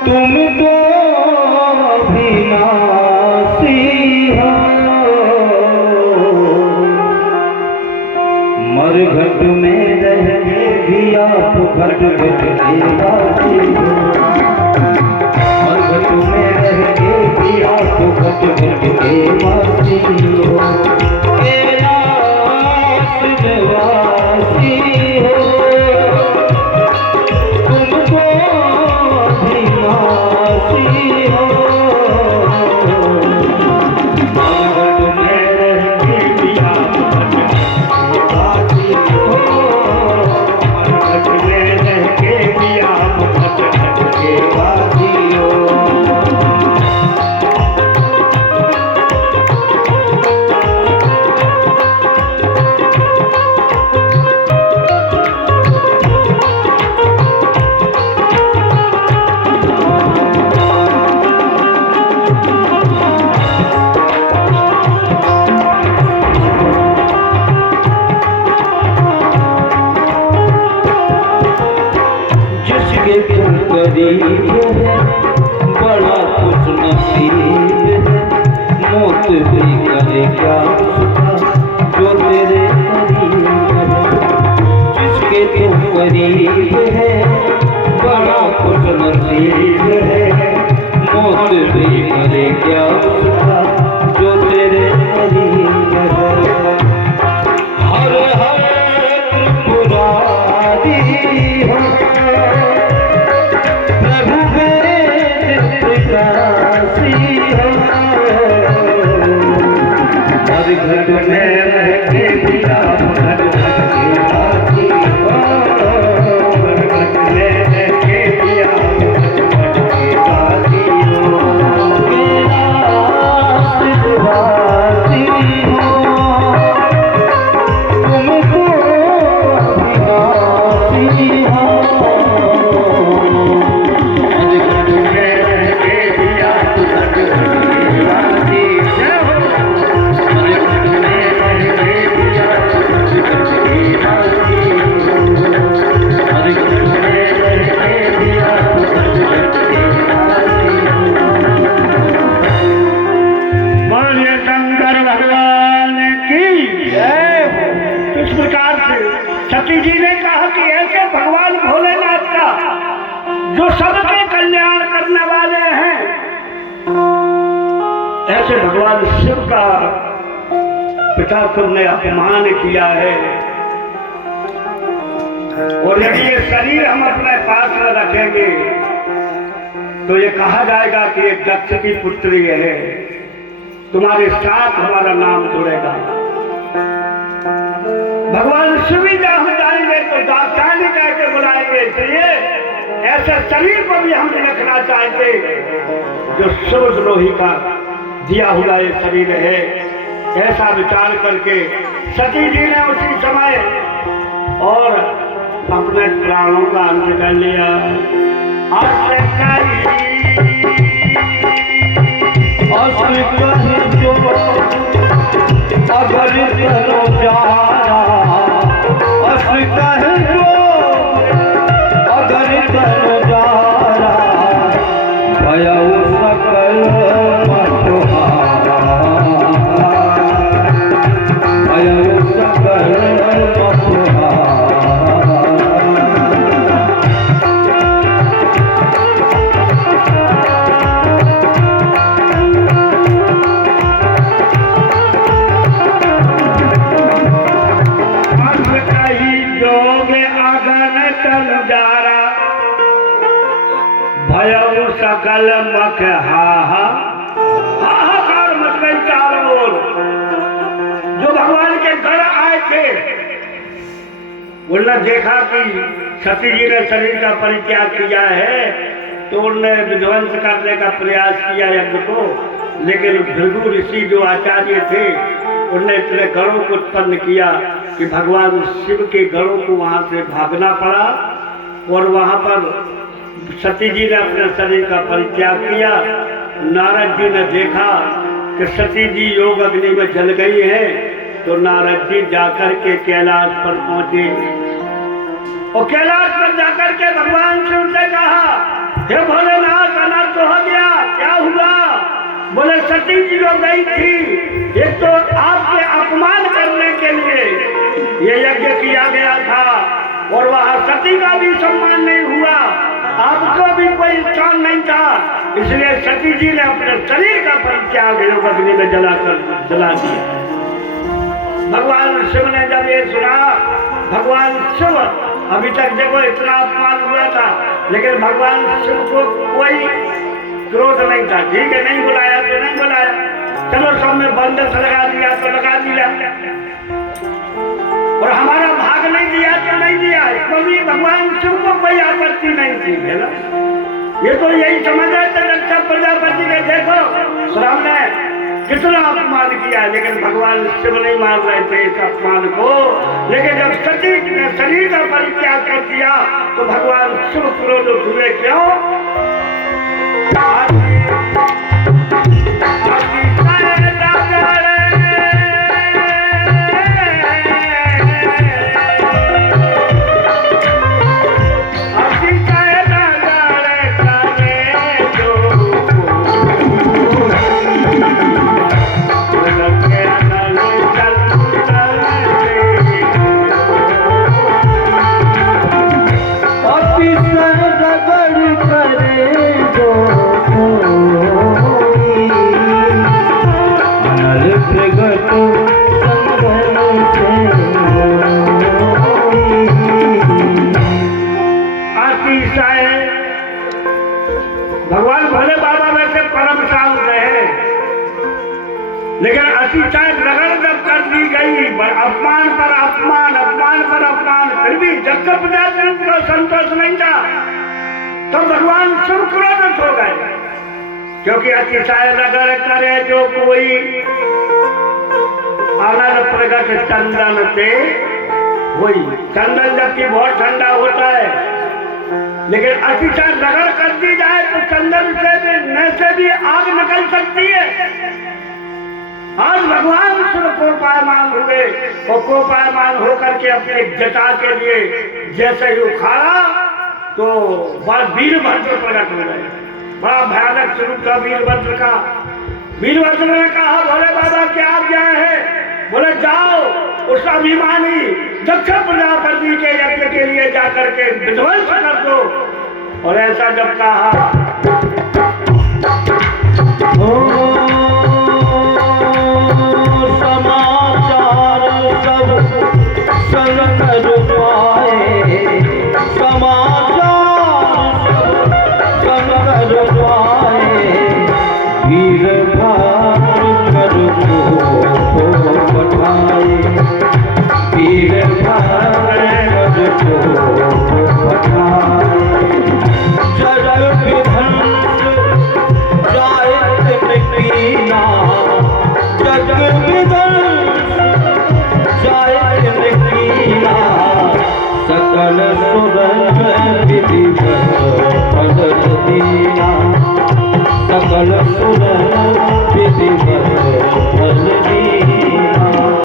तुम तो अविनाशी हो, मरघट में रहेंगे भी आप घट घट के वासी हो, मरघट में रहेंगे भी आप घट घट के वासी हो। कैलाश निवासी हो, तुमको अविनाशी हो, मरघट में रहेंगे भी आप घट घट के वासी हो, मरघट में रहेंगे भी आप घट घट के वासी हो। जिसके तुम करीब है बड़ा खुश नसीब है, मौत भी करे क्या उसका जो तेरे करीब है। जिसके तुम करीब है बड़ा खुश नसीब है, मौत भी करे क्या उसका जो तेरे करीब है। हर हर त्रिपुरारी हो, प्रभु वेद प्रकाशी हो, मरघट में रहके भी आप घट घट के वासी हो, मरघट में रहके भी आप घट घट के वासी हो। कैलाश निवासी हो, तुमको अविनाशी हो, मरघट में रहके भी आप घट घट के वासी हो, मरघट में रहके भी आप घट घट के वासी हो, मरघट में रहके भी आप घट घट के वासी हो। बोलिए शंकर भगवान की जय। इस प्रकार से सती जी ने कहा कि ऐसे भगवान भोलेनाथ का जो सबके कल्याण करने वाले हैं, ऐसे भगवान शिव का पिता तुमने अपमान किया है, और यदि ये शरीर हम अपने पास न रखेंगे तो ये कहा जाएगा कि ये दक्ष की पुत्री है, तुम्हारे साथ हमारा नाम जुड़ेगा। भगवान शिव ही जब हम जाएंगे तो दास्तानी कह के बुलाएंगे, इसलिए ऐसे शरीर को भी हम रखना चाहते जो शिवद्रोही का दिया हुआ ये शरीर है। ऐसा विचार करके सती जी ने उसी समय और अपने प्राणों का अंत कर लिया। जो अगर करो जारा, कह जो अगर करो जारा, भयउ सकल मछुआरा, भयउ सकल मछुआरा। भयउ सकल मख हाहाकार मच गई चारों ओर। जो भगवान के घर आए थे उन्होंने देखा कि सती जी ने शरीर का परित्याग किया है, तो उन्होंने विध्वंस करने का प्रयास किया यज्ञ को, लेकिन भृगु ऋषि जो आचार्य थे उन्होंने इतने गणों को उत्पन्न किया कि भगवान शिव के गणों को वहां से भागना पड़ा, और वहां पर सती जी ने अपने शरीर का परित्याग किया। नारद जी ने देखा कि सती जी योग अग्नि में जल गई है, तो नारद जी जाकर के कैलाश पर पहुंचे, और कैलाश पर जाकर के भगवान शिव से कहा, हे भोलेनाथ, सती जी जो गई थी, एक तो आपके अपमान करने के लिए ये यज्ञ किया गया था, और वहां सती का भी सम्मान नहीं हुआ, आपको भी कोई स्थान नहीं था, इसलिए सती जी ने अपने शरीर का परित्याग योग अग्नि में जला दिया। भगवान शिव ने जब ये सुना, भगवान शिव, अभी तक देखो इतना अपमान हुआ था, लेकिन भगवान शिव को कोई क्रोध नहीं था। ठीक है, नहीं बुलाया तो नहीं बुलाया, चलो सब में बंदस लगा दिया तो लगा दिया, और हमारा भाग नहीं दिया तो नहीं दिया, इसमें भी भगवान शिव को कोई आपत्ति नहीं थी, है ना। ये तो यही समझ रहे थे दक्ष प्रजापति के, देखो श्राम ने कितना अपमान किया, लेकिन भगवान शिव नहीं मान रहे थे इस अपमान को। लेकिन जब सती ने शरीर का परित्याग कर दिया तो भगवान शिव क्रोधित हुए। क्यों? भगवान भोले बाबा वैसे परम शांत रहे, लेकिन अतिशय रगड़ जब कर दी गई, अपमान पर अपमान, अपमान पर अपमान, फिर भी जब तक प्रजाजन को संतोष नहीं था तो भगवान शिव क्रोधित हो गए। क्योंकि अतिशय रगड़ करे जो कोई, आनंद प्रगट चंदन से वही। चंदन जबकि बहुत ठंडा होता है, लेकिन अतिशय रगड़ कर दी जाए तो चंदन से भी न से भी आग निकल सकती है। आज भगवान शिव कोपायमान हुए, और कोपायमान होकर के अपने जटा के लिए जैसे ही उखाड़ा तो बड़ा वीरभद्र प्रकट हो गए। बड़ा भयानक स्वरूप था वीरभद्र का। वीरभद्र ने कहा, भोले बाबा क्या आज्ञा है? बोले जाओ उस अभिमानी दक्ष प्रजापति के यज्ञ के लिए जाकर के विध्वंस कर दो। और ऐसा जब कहा, समाचार सब संग पाए, समाचार सब संग पाए, वीरभद्र को पठाए, वीरभद्र को पठाए। जग विध्वंस जायत कीना, जग विध्वंस जायत कीना, सकल सुरंग विधिवत फल दीना, सकल सुरंग विधिवत फल दीना।